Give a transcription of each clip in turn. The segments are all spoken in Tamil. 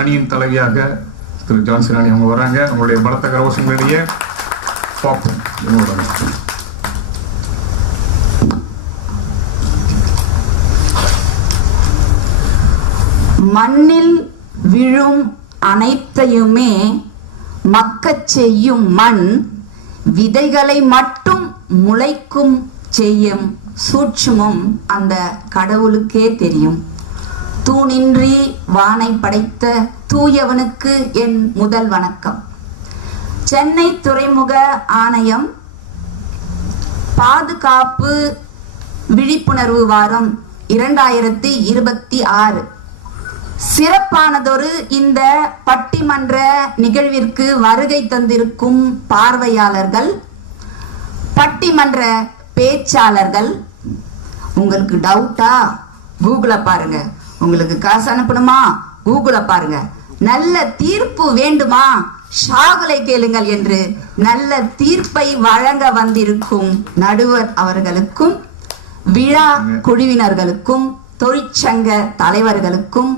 அணியின் தலைவியாக திரு ஜான்சி ராணி அவங்க வராங்க. அவங்களுடைய பலத்த கரகோஷங்களிடையே பார்ப்போம். மண்ணில் விழும் அனைத்தையுமே மக்கச் செய்யும் மண் விதைகளை மட்டும் முளைக்கும் செய்யும் சூட்சுமம் அந்த கடவுளுக்கே தெரியும். தூணின்றி வானை படைத்த தூயவனுக்கு என் முதல் வணக்கம். சென்னை துறைமுக ஆணையம் பாதுகாப்பு விழிப்புணர்வு வாரம் 2026 சிறப்பானதொரு இந்த பட்டிமன்ற நிகழ்விற்கு வருகை தந்திருக்கும் பார்வையாளர்கள், பட்டிமன்ற பேச்சாளர்கள், உங்களுக்கு டவுட்டா கூகுள பாருங்க, உங்களுக்கு காசு அனுப்பணுமா கூகுள பாருங்க, நல்ல தீர்ப்பு வேண்டுமா ஷாகுலை கேளுங்கள் என்று நல்ல தீர்ப்பை வழங்க வந்திருக்கும் நடுவர் அவர்களுக்கும், விழா குழுவினர்களுக்கும், தொழிற்சங்க தலைவர்களுக்கும்,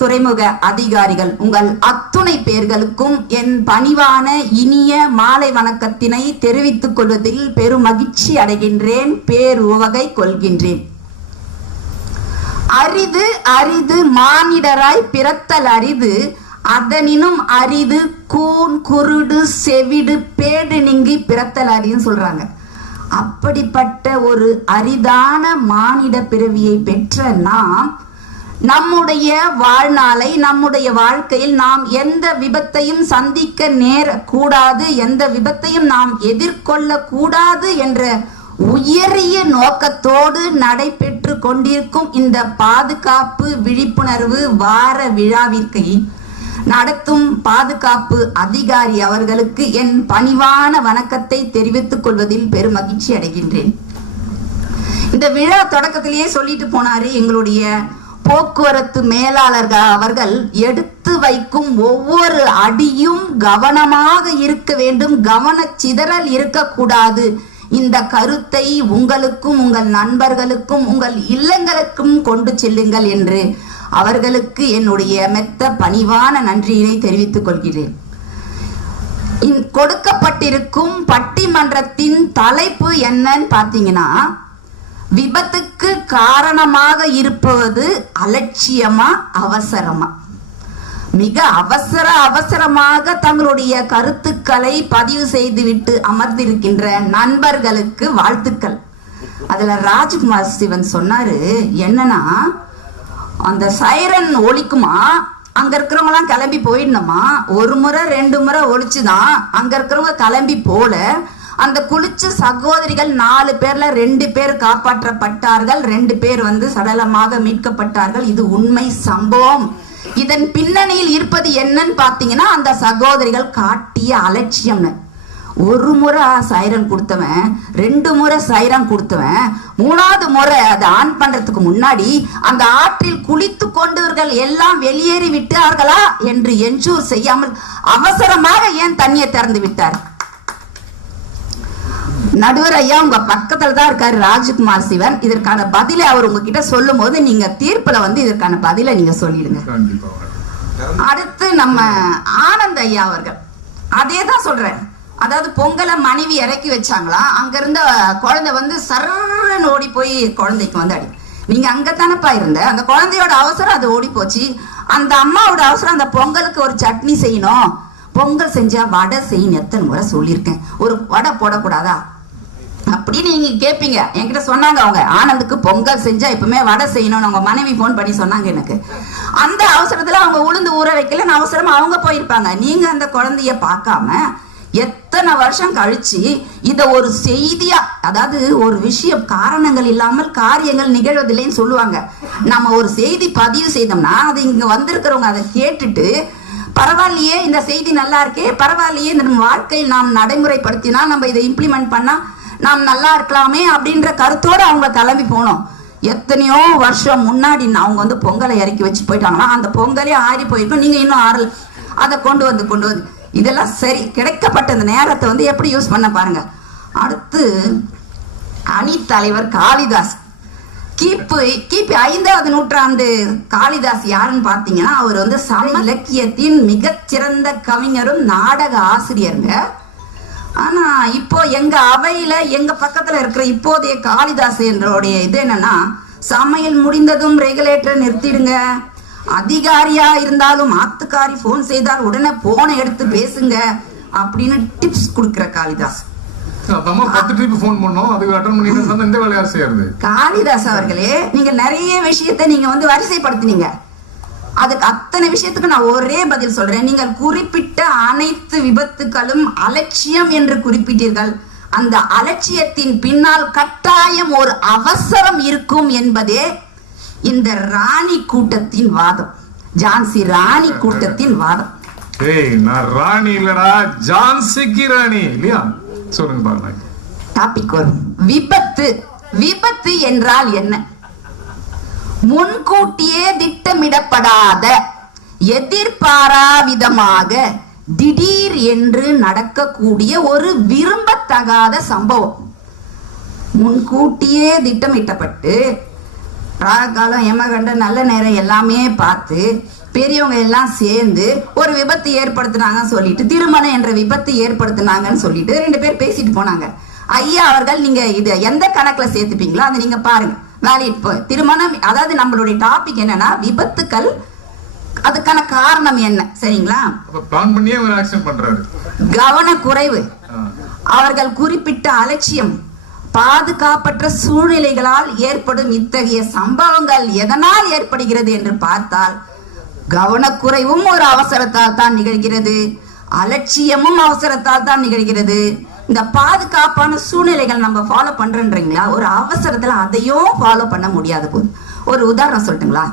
துறைமுக அதிகாரிகள் உங்கள் அத்துணை பேர்களுக்கும் என் பணிவான இனிய மாலை வணக்கத்தினை தெரிவித்துக் கொள்வதில் பெரும் மகிழ்ச்சி அடைகின்றேன், பேருவகை கொள்கின்றேன். அரிது அரிது மானிடராய் பிறத்தல் அரிது, அதனினும் அரிது கூன் குருடு செவிடு பேடு நீங்கி பிறத்தல் அரிதுன்னு சொல்றாங்க. அப்படிப்பட்ட ஒரு அரிதான மானிட பிறவியை பெற்ற நாம் நம்முடைய வாழ்நாளை, நம்முடைய வாழ்க்கையில் நாம் எந்த விபத்தையும் சந்திக்க நேரக்கூடாது, எந்த விபத்தையும் நாம் எதிர்கொள்ள கூடாது என்ற உயரிய நோக்கத்தோடு நடைபெற்று கொண்டிருக்கும் இந்த பாதுகாப்பு விழிப்புணர்வு வார விழாவிற்கு நடத்தும் பாதுகாப்பு அதிகாரி அவர்களுக்கு என் பணிவான வணக்கத்தை தெரிவித்துக் கொள்வதில் பெரும் மகிழ்ச்சி அடைகின்றேன். இந்த விழா தொடக்கத்திலேயே சொல்லிட்டு போனாரு, எங்களுடைய போக்குவரத்து மேலாளர்கள் அவர்கள் எடுத்து வைக்கும் ஒவ்வொரு அடியும் கவனமாக இருக்க வேண்டும், கவனச்சிதறல் இருக்கக்கூடாது. இந்த கருத்தை உங்களுக்கும் உங்கள் நண்பர்களுக்கும் உங்கள் இல்லங்களுக்கும் கொண்டு செல்லுங்கள் என்று அவர்களுக்கு என்னுடைய மெத்த பணிவான நன்றியினை தெரிவித்துக் கொள்கிறேன். கொடுக்கப்பட்டிருக்கும் பட்டிமன்றத்தின் தலைப்பு என்னன்னு பார்த்தீங்கன்னா, விபத்துக்கு காரணமாக இருப்பது அலட்சியமா அவசரமா? மிக அவசரமாக தங்களுடைய கருத்துக்களை பதிவு செய்துவிட்டு அமர்ந்திருக்கின்ற நண்பர்களுக்கு வாழ்த்துக்கள். அதுல ராஜ்குமார் சிவன் சொன்னாரு என்னன்னா, அந்த சைரன் ஒலிக்குமா, அங்க இருக்கிறவங்க எல்லாம் கிளம்பி போயிடணுமா, ஒரு முறை 2 முறை ஒலிச்சுதான் அங்க இருக்கிறவங்க கிளம்பி போல. அந்த குளிச்ச சகோதரிகள் 4 பேர்ல 2 பேர் காப்பாற்றப்பட்டார்கள், 2 பேர் சடலமாக மீட்கப்பட்டார்கள். இது உண்மை சம்பவம். இதன் பின்னணியில் இருப்பது என்னன்னு பாத்தீங்கன்னா, அந்த சகோதரிகள் காட்டிய அலட்சியம். ஒரு முறை சைரன் கொடுத்தவன், 2 முறை சைரன் கொடுத்தவன், 3வது முறை அதை ஆன் பண்றதுக்கு முன்னாடி அந்த ஆற்றில் குளித்து கொண்டவர்கள் எல்லாம் வெளியேறி விட்டார்களா என்று என்ஷூர் செய்யாமல் அவசரமாக ஏன் தண்ணியை திறந்து விட்டார்? நடுவர் ஐயா உங்க பக்கத்துல தான் இருக்காரு ராஜ்குமார் சிவன். இதற்கான பதிலை அவர் உங்ககிட்ட சொல்லும் போது நீங்க தீர்ப்புல இதற்கான பதிலை நீங்க சொல்லிடுங்க. அடுத்து நம்ம ஆனந்த் ஐயா அவர்கள் அதே தான் சொல்றேன். அதாவது பொங்கலை மனைவி இறக்கி வச்சாங்களா, அங்க இருந்த குழந்தை சர்ன்னு ஓடி போய் குழந்தைக்கு அடி. நீங்க அங்கத்தானப்பா இருந்த, அந்த குழந்தையோட அவசரம் அது ஓடி போச்சு. அந்த அம்மாவோட அவசரம் அந்த பொங்கலுக்கு ஒரு சட்னி செய்யணும், பொங்கல் செஞ்சா வடை செய்யணும். எத்தனை முறை சொல்லியிருக்கேன், ஒரு வடை போடக்கூடாதா அப்படின்னு நீங்க கேட்பீங்க. என்கிட்ட சொன்னாங்க அவங்க, ஆனந்துக்கு பொங்கல் செஞ்சா எப்பவுமே வடை செய்யணும்னு அவங்க மனைவி போன் பண்ணி சொன்னாங்க எனக்கு. அந்த அவசரத்துல அவங்க உளுந்து ஊற வைக்கலன்னு அவசரமா அவங்க போயிருப்பாங்க. நீங்க அந்த குழந்தைய பார்க்காம எத்தனை வருஷம் கழிச்சு இத ஒரு செய்தியா, அதாவது ஒரு விஷயம் காரணங்கள் இல்லாமல் காரியங்கள் நிகழ்வதில்லைன்னு சொல்லுவாங்க. நம்ம ஒரு செய்தி பதிவு செய்தோம்னா அது இங்க வந்திருக்கிறவங்க அதை கேட்டுட்டு பரவாயில்லையே இந்த செய்தி நல்லா இருக்கே, பரவாயில்லையே இந்த வாழ்க்கையில் நாம் நடைமுறைப்படுத்தினா, நம்ம இதை இம்ப்ளிமெண்ட் பண்ணா நாம் நல்லா இருக்கலாமே அப்படின்ற கருத்தோடு அவங்க கிளம்பி போனோம். எத்தனையோ வருஷம் முன்னாடி அவங்க பொங்கலை இறக்கி வச்சு போயிட்டாங்கன்னா அந்த பொங்கலே ஆறி போயிருக்கும், நீங்க இன்னும் ஆறல. அதை கொண்டு வந்து இதெல்லாம் சரி, கிடைக்கப்பட்ட இந்த நேரத்தை எப்படி யூஸ் பண்ண பாருங்க. அடுத்து அணி தலைவர் காளிதாஸ் கிபி 5ஆவது நூற்றாண்டு காளிதாஸ் யாருன்னு பாத்தீங்கன்னா அவர் வந்து சம இலக்கியத்தின் மிகச்சிறந்த கவிஞரும் நாடக ஆசிரியருங்க. ஆனா இப்போ எங்க அவையில எங்க பக்கத்துல இருக்கிற இப்போதைய காளிதாஸ் என்றோடைய இது என்னன்னா, சமையல் முடிந்ததும் ரெகுலேட்டர் நிறுத்திடுங்க, அதிகாரியா இருந்தாலும் ஆத்துக்காரி போன் செய்தால் உடனே போனை எடுத்து பேசுங்க அப்படின்னு டிப்ஸ் கொடுக்கிற காளிதாஸ். காளிதாஸ் அவர்களே, நீங்க நிறைய விஷயத்தை நீங்க வந்து வரிசைப்படுத்தினீங்க. அதுக்கு அத்தனை விஷயத்துக்கு நான் ஒரே பதில் சொல்றேன். நீங்கள் குறிப்பிட்ட அனைத்து விபத்துகளும் அலட்சியம் என்று குறிப்பிட்டீர்கள். அந்த அலட்சியத்தின் பின்னால் கட்டாயம் ஒரு அவசரம் இருக்கும் என்பதே இந்த ராணி கூட்டத்தின் வாதம், ஜான்சி ராணி கூட்டத்தின் வாதம். நான் ராணி இல்லடா, ஜான்சிக்கு ராணி இல்லையா? சொல்லுங்க பாருங்க. டாபிக் வரும். விபத்து. விபத்து என்றால் என்ன? முன்கூட்டியே திட்டமிடப்படாத, எதிர்பாரா விதமாக திடீர் என்று நடக்கக்கூடிய ஒரு விரும்பத்தகாத சம்பவம். முன்கூட்டியே திட்டமிட்டப்பட்டு ராகாலம் யமகண்டம் நல்ல நேரம் எல்லாமே பார்த்து பெரியவங்க எல்லாம் சேர்ந்து ஒரு விபத்து ஏற்படுத்தினாங்கன்னு சொல்லிட்டு, திருமணம் என்ற விபத்து ஏற்படுத்தினாங்கன்னு சொல்லிட்டு 2 பேர் பேசிட்டு போனாங்க. ஐயா அவர்கள், நீங்க இது எந்த கணக்குல சேர்த்துப்பீங்களோ அதை நீங்க பாருங்க. வேலைக்கு திருமணம், அதாவது நம்மளுடைய டாபிக் என்னன்னா விபத்துக்கள், அதுக்கான காரணம் என்ன, சரிங்களா? பிளான் பண்ணியே ஒரு ஆக்ஷன் பண்றாரு. கவனக்குறைவு, அவர்கள் குறிப்பிட்ட அலட்சியம், பாதுகாப்பற்ற சூழ்நிலைகளால் ஏற்படும் இத்தகைய சம்பவங்கள் எதனால் ஏற்படுகிறது என்று பார்த்தால், கவனக்குறைவும் ஒரு அவசரத்தால் தான் நிகழ்கிறது, அலட்சியமும் அவசரத்தால் தான் நிகழ்கிறது. இந்த பாதுகாப்பான சூழ்நிலைகள் நம்ம ஃபாலோ பண்றீங்களா? ஒரு அவசரத்துல அதையும் ஃபாலோ பண்ண முடியாது போது. ஒரு உதாரணம் சொல்லட்டுங்களா?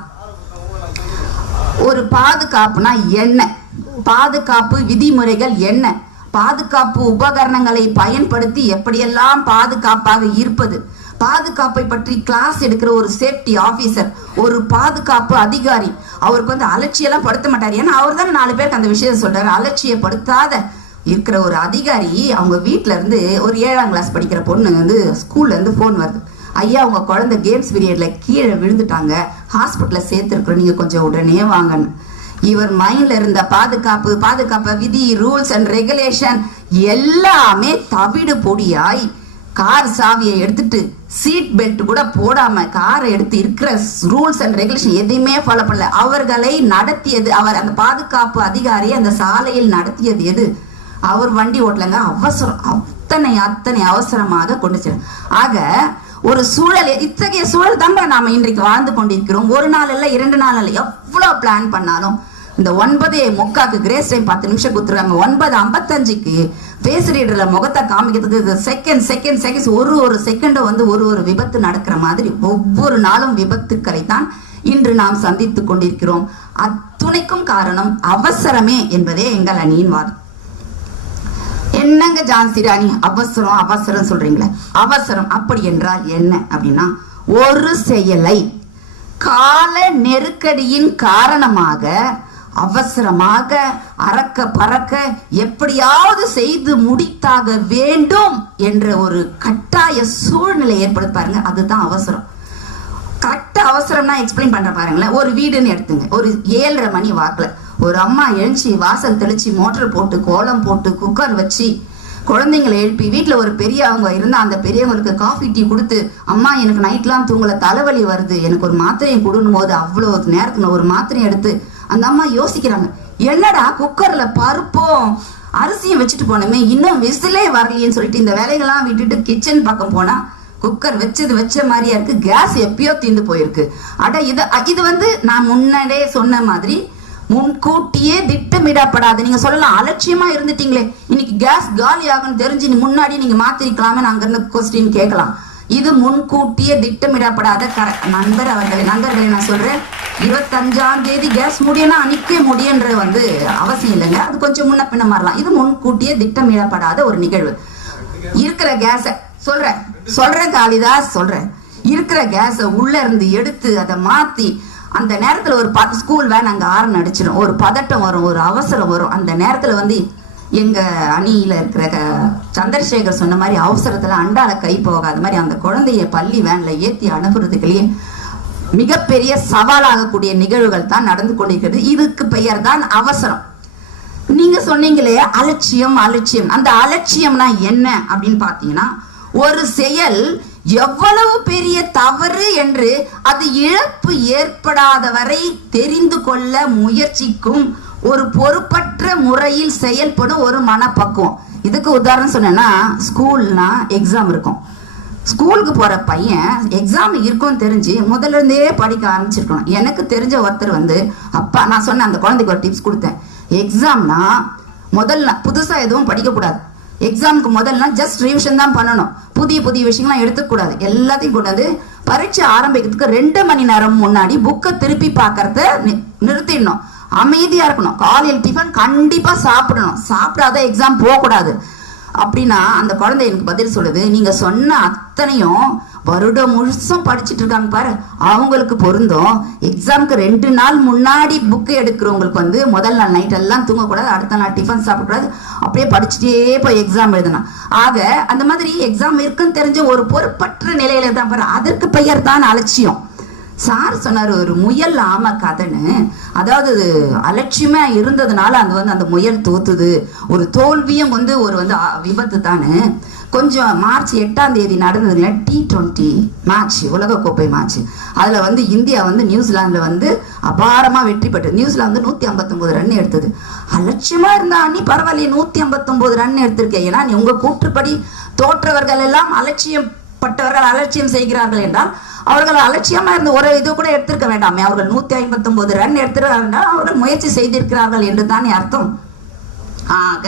ஒரு பாதுகாப்புனா என்ன, பாதுகாப்பு விதிமுறைகள் என்ன, பாதுகாப்பு உபகரணங்களை பயன்படுத்தி எப்படியெல்லாம் பாதுகாப்பாக இருப்பது, பாதுகாப்பை பற்றி கிளாஸ் எடுக்கிற ஒரு சேஃப்டி ஆபீசர், ஒரு பாதுகாப்பு அதிகாரி, அவருக்கு வந்து அலட்சியெல்லாம் படுத்த மாட்டார். ஏன்னா அவர் தான் 4 பேருக்கு அந்த விஷயத்தை சொல்றாரு. அலட்சியப்படுத்தாத இருக்கிற ஒரு அதிகாரி, அவங்க வீட்டுல இருந்து ஒரு 7ஆம் கிளாஸ் படிக்கிற பொண்ணு வந்து ஸ்கூல்ல இருந்து போன் வருது, ஐயா உங்க குழந்தை கேம்ஸ் பீரியட்ல கீழே விழுந்துட்டாங்க, ஹாஸ்பிட்டல்ல சேர்த்துருக்குறோம், நீங்க கொஞ்சம் உடனே வாங்கன்னு. இவர் மைண்ட்ல இருந்த பாதுகாப்பு விதி, ரூல்ஸ் அண்ட் ரெகுலேஷன் எல்லாமே தவிடு பொடியாய், கார் சாவியை எடுத்துட்டு சீட் பெல்ட் கூட போடாம காரை எடுத்து இருக்கிற ரூல்ஸ் அண்ட் ரெகுலேஷன் எதையுமே ஃபாலோ பண்ணல. அவர்களை நடத்தியது, அவர் அந்த பாதுகாப்பு அதிகாரி அந்த சாலையில் நடத்தியது எது? அவர் வண்டி ஓட்டலங்க, அவசரம், அத்தனை அவசரமாக கொண்டு. ஆக ஒரு சூழல், இத்தகைய சூழல் தான் நாம இன்றைக்கு வாழ்ந்து கொண்டிருக்கிறோம். 1 நாள் இல்ல 2 நாள் இல்ல, எவ்வளவு பிளான் பண்ணாலும் இந்த 9:45 கிரேஸ் டைம் 10 நிமிஷம் கொடுத்துருக்காங்க. 9:55 ஃபேஸ் ரீடர்ல முகத்தை காமிக்கிறதுக்கு செகண்ட்ஸ் ஒரு செகண்ட் வந்து ஒரு விபத்து நடக்கிற மாதிரி ஒவ்வொரு நாளும் விபத்துக்களை தான் இன்று நாம் சந்தித்துக் கொண்டிருக்கிறோம். அத்துணைக்கும் காரணம் அவசரமே என்பதே எங்கள் அணியின் வாதம். என்னங்க ஜான்சி ராணி அவசரம் சொல்றீங்களே, அவசரம் அப்படி என்றால் என்ன அப்படின்னா, ஒரு செயலை கால நெருக்கடியின் காரணமாக அவசரமாக அறக்க பறக்க எப்படியாவது செய்து முடித்தாக வேண்டும் என்ற ஒரு கட்டாய சூழ்நிலை ஏற்படுத்த பாருங்க, அதுதான் அவசரம். கரெக்டா அவசரம்னா எக்ஸ்பிளைன் பண்ற பாருங்களேன். ஒரு வீடுன்னு எடுத்துங்க, ஒரு 7:30 மணி வாக்குல ஒரு அம்மா எழுச்சி வாசல் தெளிச்சு மோட்டர் போட்டு கோலம் போட்டு குக்கர் வச்சு குழந்தைங்களை எழுப்பி வீட்டுல ஒரு பெரியவங்க இருந்தா அந்த பெரியவங்களுக்கு காஃபி டீ கொடுத்து, அம்மா எனக்கு நைட்லாம் தூங்கல, தலைவலி வருது, எனக்கு ஒரு மாத்திரையை கொடுணும் போது அவ்வளவு நேரத்துல ஒரு மாத்திரையை எடுத்து அந்த அம்மா யோசிக்கிறாங்க, என்னடா குக்கர்ல பருப்பும் அரிசியும் வச்சுட்டு போனோமே, இன்னும் விசிலே வரலையேன்னு சொல்லிட்டு இந்த வேலைகள்லாம் விட்டுட்டு கிச்சன் பக்கம் போனா குக்கர் வச்ச மாதிரியா இருக்கு, கேஸ் எப்பயோ தீர்ந்து போயிருக்கு. அட இது வந்து நான் முன்னாடியே சொன்ன மாதிரி முன்கூட்டியே திட்டமிடப்படாது. நீங்க சொல்லலாம் அலட்சியமா இருந்துட்டீங்களே, இன்னைக்கு கேஸ் காலி ஆகும்னு தெரிஞ்சு நீங்க நீங்க மாத்திருக்கலாமே, அங்க இருந்த கொஸ்டின் கேட்கலாம். இது முன்கூட்டியே திட்டமிடப்படாத நண்பர்களை நான் சொல்றேன். 25ஆம் தேதி கேஸ் முடியும்னா அன்னைக்கே முடியுன்ற வந்து அவசியம் இல்லைங்க, அது கொஞ்சம் முன்ன பின்ன மாறலாம். இது முன்கூட்டியே திட்டமிடப்படாத ஒரு நிகழ்வு. இருக்கிற கேஸ சொல்றேன் காளிதாஸ் சொல்றேன், இருக்கிற கேஸ உள்ள இருந்து எடுத்து அதை மாத்தி, அந்த நேரத்துல ஒரு ஸ்கூல் வேன் அங்க ஆரன் அடிச்சிடும், ஒரு பதட்டம் வரும், ஒரு அவசரம் வரும். அந்த நேரத்துல வந்து எங்க அணியில இருக்கிற சந்திரசேகர் சொன்ன மாதிரி அவசரத்துல அண்டால கை போகாத மாதிரி அந்த குழந்தைய பள்ளி வேன்ல ஏத்தி அனுப்புறதுக்குள்ளேயே மிகப்பெரிய சவாலாகக்கூடிய நிகழ்வுகள் தான் நடந்து கொண்டிருக்கிறது. இதுக்கு பெயர் தான் அவசரம். நீங்க சொன்னீங்களே அலட்சியம் அலட்சியம், அந்த அலட்சியம்னா என்ன அப்படின்னு பாத்தீங்கன்னா, ஒரு செயல் எவ்வளவு பெரிய தவறு என்று அது இழப்பு ஏற்படாத வரை தெரிந்து கொள்ள முயற்சிக்கும் ஒரு பொறுப்பற்ற முறையில் செயல்படும் ஒரு மனப்பக்குவம். இதுக்கு உதாரணம் சொன்னேன்னா, ஸ்கூல்னா எக்ஸாம் இருக்கும். ஸ்கூலுக்கு போற பையன் எக்ஸாம் இருக்கும்னு தெரிஞ்சு முதல்ல இருந்தே படிக்க ஆரம்பிச்சிருக்கணும். எனக்கு தெரிஞ்ச ஒருத்தர் அப்பா, நான் சொன்னேன் அந்த குழந்தைக்கு ஒரு டிப்ஸ் கொடுத்தேன். எக்ஸாம்னா முதல்ல புதுசா எதுவும் படிக்க கூடாது. எக்ஸாமுக்கு முதல்ல ஜஸ்ட் ரிவிஷன் தான் பண்ணணும். புதிய புதிய விஷயங்கள்லாம் எடுத்துக்கூடாது. எல்லாத்தையும் கொண்டு வந்து பரீட்சை ஆரம்பிக்கிறதுக்கு 2 மணி நேரம் முன்னாடி புக்கை திருப்பி பார்க்கறத நிறுத்திடணும். அமைதியா இருக்கணும். காலையில் டிஃபன் கண்டிப்பா சாப்பிடணும். சாப்பிடாத எக்ஸாம் போகக்கூடாது. அப்படின்னா அந்த குழந்தை எனக்கு பதில் சொல்லுது, நீங்க சொன்ன அத்தனையும் வருடம் முழுசும் படிச்சுட்டு இருக்காங்க பாரு, அவங்களுக்கு பொருந்தும். எக்ஸாமுக்கு 2 நாள் முன்னாடி புக்கு எடுக்கிறவங்களுக்கு முதல் நாள் நைட் எல்லாம் தூங்கக்கூடாது, அடுத்த நாள் டிஃபன் சாப்பிடக்கூடாது, அப்படியே படிச்சுட்டே போய் எக்ஸாம் எழுதணும். ஆக அந்த மாதிரி எக்ஸாம் இருக்குன்னு தெரிஞ்ச ஒரு பொறுப்பற்ற நிலையில தான் பாரு, அதற்கு பெயர் தான் அலட்சியம். சார் சொன்னார் ஒரு முயல் ஆமை கதைன்னு. அதாவது அலட்சியமா இருந்ததுனால அந்த முயல் தோத்துது. ஒரு தோல்வியும் ஒரு விபத்து தானே. கொஞ்சம் மார்ச் 8ஆம் தேதி நடந்ததுல T20 மேட்ச், உலகக்கோப்பை மேட்ச். அதுல இந்தியா நியூசிலாந்துல அபாரமா வெற்றி பெற்று நியூசிலாந்து 159 ரன் எடுத்தது. அலட்சியமா இருந்தா நீ பரவாயில்லையே 159 ரன் எடுத்திருக்கேன். ஏன்னா நீ உங்க கூற்றுப்படி தோற்றவர்கள் எல்லாம் அலட்சியப்பட்டவர்கள் அலட்சியம் செய்கிறார்கள் என்றால் அவர்கள் அலட்சியமா இருந்து ஒரு இது கூட எடுத்திருக்க வேண்டாமே. அவர்கள் 159 ரன் எடுத்திருக்கிறார்கள், அவர்கள் முயற்சி செய்திருக்கிறார்கள் என்று தானே அர்த்தம். ஆக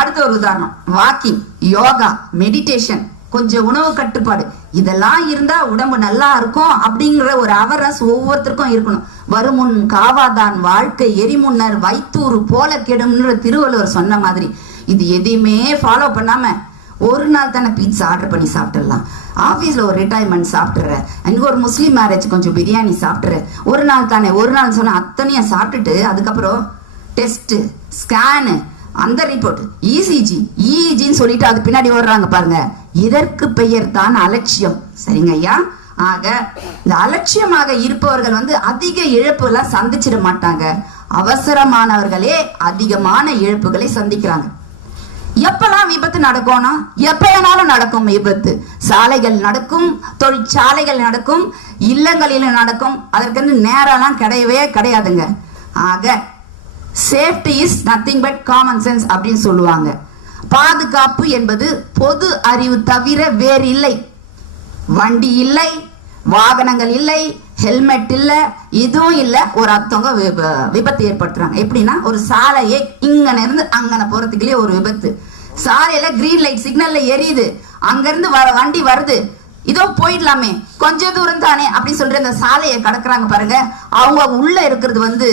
அடுத்த ஒரு உதாரணம், வாக்கிங், யோகா, மெடிடேஷன், கொஞ்சம் உணவு கட்டுப்பாடு, இதெல்லாம் இருந்தா உடம்பு நல்லா இருக்கும் அப்படிங்கிற ஒரு அவேர்னஸ் ஒவ்வொருத்தருக்கும் இருக்கணும். வருமுன் காவாதான் வாழ்க்கை எரிமுன்னர் வைத்தூறு போல கெடும்ன்ற திருவள்ளுவர் சொன்ன மாதிரி இது எதையுமே ஃபாலோ பண்ணாம ஒரு நாள் தானே பீட்சா ஆர்டர் பண்ணி சாப்பிட்டுடலாம், ஆஃபீஸில் ஒரு ரிட்டைர்மெண்ட் சாப்பிட்டுறேன், அங்கே ஒரு முஸ்லீம் மேரேஜ் கொஞ்சம் பிரியாணி சாப்பிட்றேன், ஒரு நாள் தானே, ஒரு நாள் சொன்ன அத்தனையும் சாப்பிட்டுட்டு அதுக்கப்புறம் டெஸ்ட்டு ஸ்கேனு அந்த ரிப்போர்ட் இசிஜி இஇஜின்னு சொல்லிட்டு அது பின்னாடி ஓடுறாங்க பாருங்க. இதற்கு பெயர் தான் அலட்சியம். சரிங்க ஐயா. ஆக இந்த அலட்சியமாக இருப்பவர்கள் அதிக இழப்புகளை சந்திச்சிட மாட்டாங்க. அவசரமானவர்களே அதிகமான இழப்புகளை சந்திக்கிறாங்க. எப்பெல்லாம் விபத்து நடக்கும்னா எப்ப வேணாலும் நடக்கும் விபத்து. சாலைகள் நடக்கும், தொழிற்சாலைகள் நடக்கும், இல்லங்களில் நடக்கும். அதற்கு நேரம்லாம் கிடையவே கிடையாதுங்க. ஆக safety is nothing but common sense அப்படின்னு சொல்லுவாங்க. பாதுகாப்பு என்பது பொது அறிவு தவிர வேறு இல்லை. வண்டி இல்லை, வாகனங்கள் இல்லை, ஹெல்மெட் இல்லை, இதுவும் இல்லை. ஒரு அத்தவங்க விபத்து ஏற்படுத்துறாங்க. எப்படின்னா ஒரு சாலையை இங்கன இருந்து அங்கன போறதுக்குள்ளே ஒரு விபத்து. சாலையில கிரீன் லைட் சிக்னல்ல எரியுது, அங்க இருந்து வண்டி வருது, இதோ போயிடலாமே கொஞ்ச தூரம் தானே அப்படின்னு சொல்ற அந்த சாலையை கடக்குறாங்க பாருங்க. அவங்க உள்ள இருக்கிறது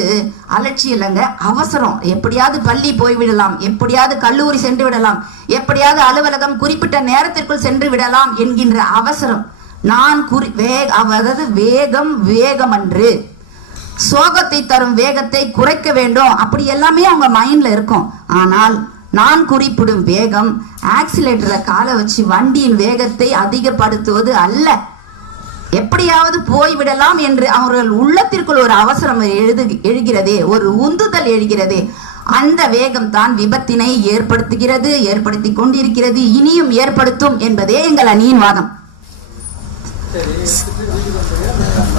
அலட்சியம் இல்லைங்க, அவசரம். எப்படியாவது பள்ளி போய்விடலாம், எப்படியாவது கல்லூரி சென்று விடலாம், எப்படியாவது அலுவலகம் குறிப்பிட்ட நேரத்திற்குள் சென்று விடலாம் என்கின்ற அவசரம். அதாவது வேகம் அன்று சோகத்தை தரும் வேகத்தை குறைக்க வேண்டும், அப்படி எல்லாமே அவங்க மைண்ட்ல இருக்கும். ஆனால் நான் குறிப்பிடும் வேகம் ஆக்சிலேட்டர்ல காலை வச்சு வண்டியின் வேகத்தை அதிகப்படுத்துவது அல்ல. எப்படியாவது போய்விடலாம் என்று அவர்கள் உள்ளத்திற்குள் ஒரு அவசரம் எழுகிறதே, ஒரு உந்துதல் எழுகிறதே, அந்த வேகம் தான் விபத்தினை ஏற்படுத்துகிறது, ஏற்படுத்தி கொண்டிருக்கிறது, இனியும் ஏற்படுத்தும் என்பதே எங்கள் அணியின் வாதம்.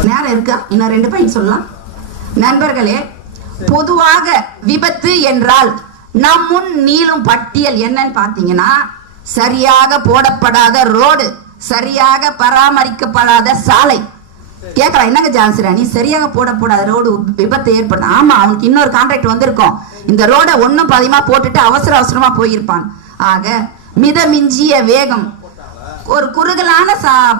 நேரம் இருக்கா? இன்னும் 2 பாயிண்ட் சொல்லலாம். நண்பர்களே, பொதுவாக விபத்து என்றால் நம் முன் நீளும் பட்டியல் என்னன்னு பாத்தீங்கன்னா, சரியாக போடப்படாத ரோடு, சரியாக பராமரிக்கப்படாத சாலை. கேட்கலாம், என்னங்க ஜான்சிராணி சரியாக போடப்படாத ரோடு விபத்து ஏற்படுது? ஆமா, அவனுக்கு இன்னொரு கான்ட்ராக்ட் வந்திருக்கும், இந்த ரோட ஒன்னும் பாதியமா போட்டுட்டு அவசரமா போயிருப்பான். ஆக மிதமிஞ்சிய வேகம், ஒரு குறுகலான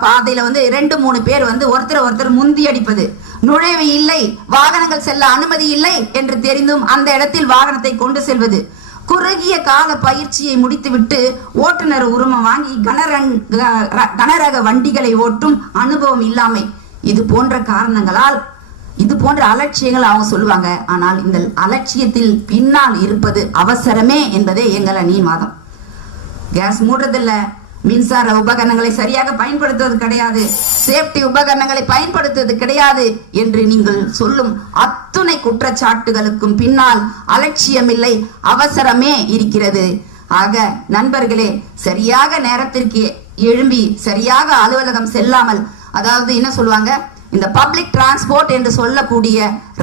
பாதையில 2-3 பேர் ஒருத்தர் முந்தி அடிப்பது, நுழைவு இல்லை, வாகனங்கள் செல்ல அனுமதி இல்லை என்று தெரிந்தும் அந்த இடத்தில் வாகனத்தை கொண்டு செல்வது, குறுகிய கால பயிற்சியை முடித்துவிட்டு ஓட்டுநர் உரிமம் வாங்கி கனரக வண்டிகளை ஓட்டும் அனுபவம் இல்லாமை, இது போன்ற காரணங்களால் இது போன்ற அலட்சியங்கள் அவங்க சொல்லுவாங்க. ஆனால் இந்த அலட்சியத்தில் பின்னால் இருப்பது அவசரமே என்பதே எங்கள் அணியின் வாதம். கேஸ் மூடுறதில்ல, மின்சார உபகரணங்களை சரியாக பயன்படுத்துவது கிடையாது, சேஃப்டி உபகரணங்களை பயன்படுத்துவது கிடையாது என்று நீங்கள் சொல்லும் அத்துணை குற்றச்சாட்டுகளுக்கும் பின்னால் அலட்சியமில்லை, அவசரமே இருக்கிறது. ஆக நண்பர்களே, சரியாக நேரத்திற்கு எழும்பி சரியாக அலுவலகம் செல்லாமல், அதாவது என்ன சொல்லுவாங்க, இந்த பப்ளிக் டிரான்ஸ்போர்ட் என்று சொல்லக்கூடிய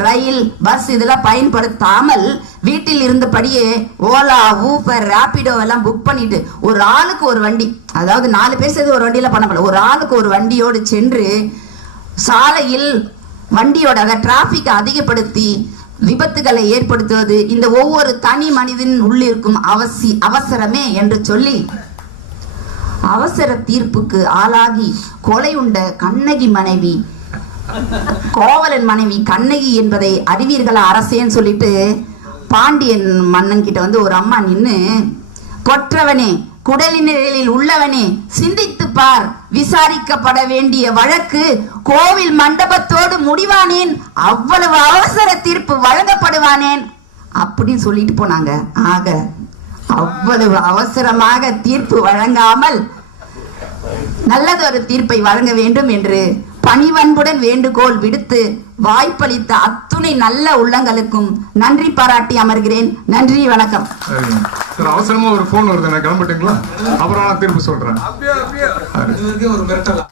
ரயில், பஸ் இதெல்லாம் பயன்படுத்தாமல் வீட்டில் இருந்தபடியே ஓலா, ஊபர், ராபிடோ எல்லாம் புக் பண்ணிட்டு ஒரு ஆளுக்கு ஒரு வண்டி, அதாவது 4 பேர் சேர்ந்து ஒரு வண்டியில பண்ண ஒரு ஆளுக்கு ஒரு வண்டியோடு சென்று சாலையில் வண்டியோட அதை டிராபிக் அதிகப்படுத்தி விபத்துகளை ஏற்படுத்துவது இந்த ஒவ்வொரு தனி மனிதன் உள்ளிருக்கும் அவசரமே என்று சொல்லி அவசர தீர்ப்புக்கு ஆளாகி கொலை உண்ட கண்ணகி மனைவி, கோவலன் மனைவி கண்ணகி என்பதை அறிவீர்களா அரசேன்னு சொல்லிட்டு பாண்டியன் மன்னன் கிட்ட வந்து ஒரு அம்மா நின்னு, கொற்றவனே, குடலினில் உள்ளவனே, சிந்தித்து பார், விசாரிக்கப்பட வேண்டிய வழக்கு கோவில் மண்டபத்தோடு முடிவானேன், அவ்வளவு அவசர தீர்ப்பு வழங்கப்படுவானேன் அப்படின்னு சொல்லிட்டு போனாங்க. ஆக அவ்வளவு அவசரமாக தீர்ப்பு வழங்காமல் நல்லதொரு தீர்ப்பை வழங்க வேண்டும் என்று பணிவன்புடன் வேண்டுகோள் விடுத்து வாய்ப்பளித்த அத்துணை நல்ல உள்ளங்களுக்கும் நன்றி பாராட்டி அமர்கிறேன். நன்றி, வணக்கம். அவசரமா ஒரு போன் வருது, நான் கிளம்பட்டுங்களா? அப்புறம் நான் தீர்ப்பு சொல்றேன்.